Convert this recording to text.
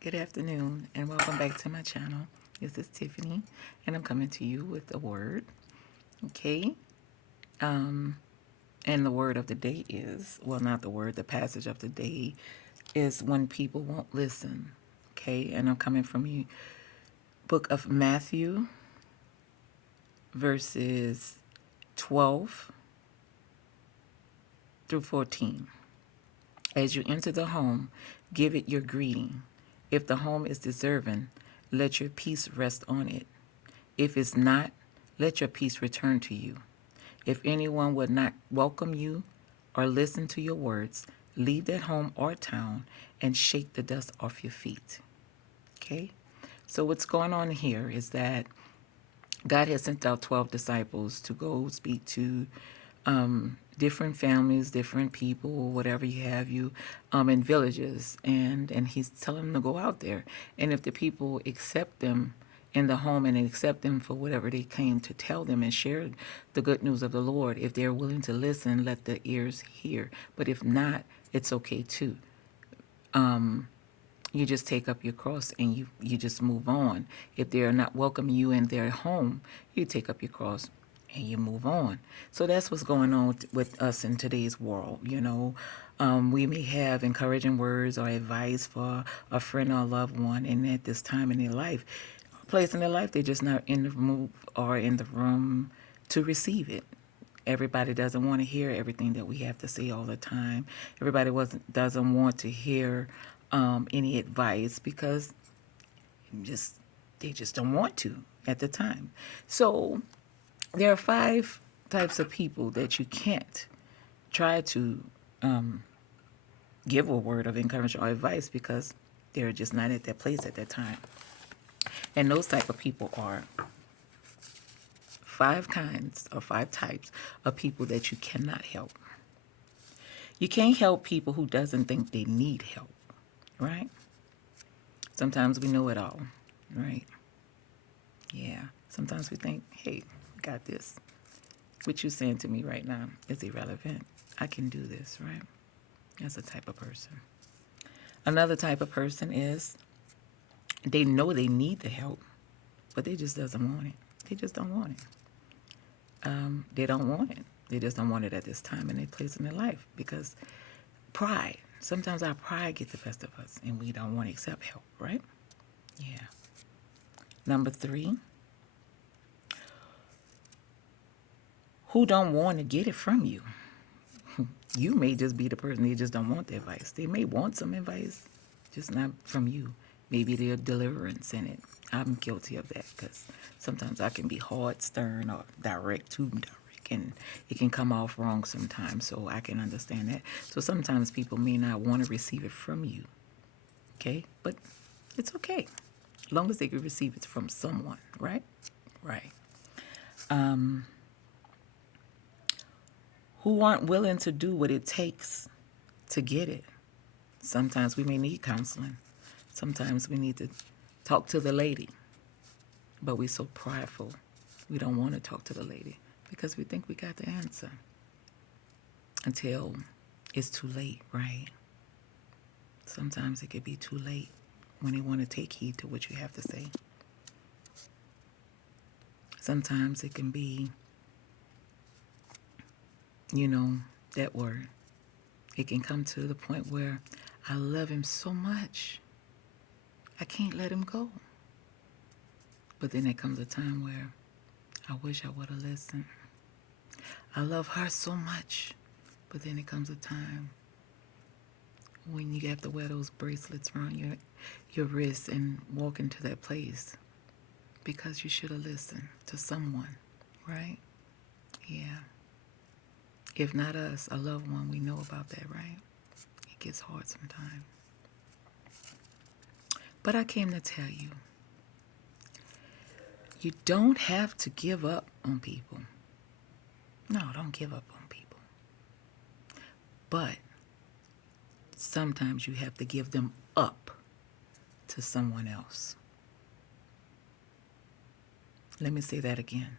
Good afternoon, and welcome back to my channel. This is Tiffany, and I'm coming to you with a word. Okay, and the word of the day is well, not the word, the passage of the day is when people won't listen. Okay, and I'm coming from you, book of Matthew, verses 12 through 14. As you enter the home, give it your greeting. If the home is deserving, let your peace rest on it. If it's not, let your peace return to you. If anyone would not welcome you or listen to your words, leave that home or town and shake the dust off your feet. Okay? So, what's going on here is that God has sent out 12 disciples to go speak to different families, different people, whatever you have you, in villages, and He's telling them to go out there. And if the people accept them in the home and accept them for whatever they came to tell them and share the good news of the Lord, if they're willing to listen, let the ears hear. But if not, it's okay too. You just take up your cross and you just move on. If they're not welcoming you in their home, you take up your cross and you move on. So that's what's going on with us in today's world. We may have encouraging words or advice for a friend or a loved one, and at this time in their life, place in their life, they're just not in the mood or in the room to receive it. Everybody doesn't want to hear everything that we have to say all the time. Everybody doesn't want to hear any advice because just they just don't want to at the time. So there are 5 types of people that you can't try to give a word of encouragement or advice because they're just not at that place at that time. And those type of people are 5 types of people that you cannot help. You can't help people who doesn't think they need help, right? Sometimes we know it all, right? Yeah. Sometimes we think, hey, I got this. What you're saying to me right now is irrelevant. I can do this, right? That's a type of person. Another type of person is they know they need the help, but they just doesn't want it. They just don't want it. They don't want it. They just don't want it at this time in their place in their life because pride. Sometimes our pride gets the best of us and we don't want to accept help, right? Yeah. Number 3, who don't want to get it from you. You may just be the person they just don't want the advice. They may want some advice, just not from you. Maybe their deliverance in it. I'm guilty of that because sometimes I can be hard, stern, or direct, too direct, and it can come off wrong sometimes. So I can understand that. So sometimes people may not want to receive it from you, okay? But it's okay, as long as they can receive it from someone, right? Right. Who aren't willing to do what it takes to get it. Sometimes we may need counseling. Sometimes we need to talk to the lady, but we're so prideful. We don't want to talk to the lady because we think we got the answer until it's too late, right? Sometimes it could be too late when they want to take heed to what you have to say. Sometimes it can be, that word. It can come to the point where I love him so much, I can't let him go. But then there comes a time where I wish I would have listened. I love her so much. But then it comes a time when you have to wear those bracelets around your wrist and walk into that place because you should have listened to someone, right? Yeah. If not us, a loved one, we know about that, right? It gets hard sometimes. But I came to tell you, you don't have to give up on people. No, don't give up on people. But sometimes you have to give them up to someone else. Let me say that again.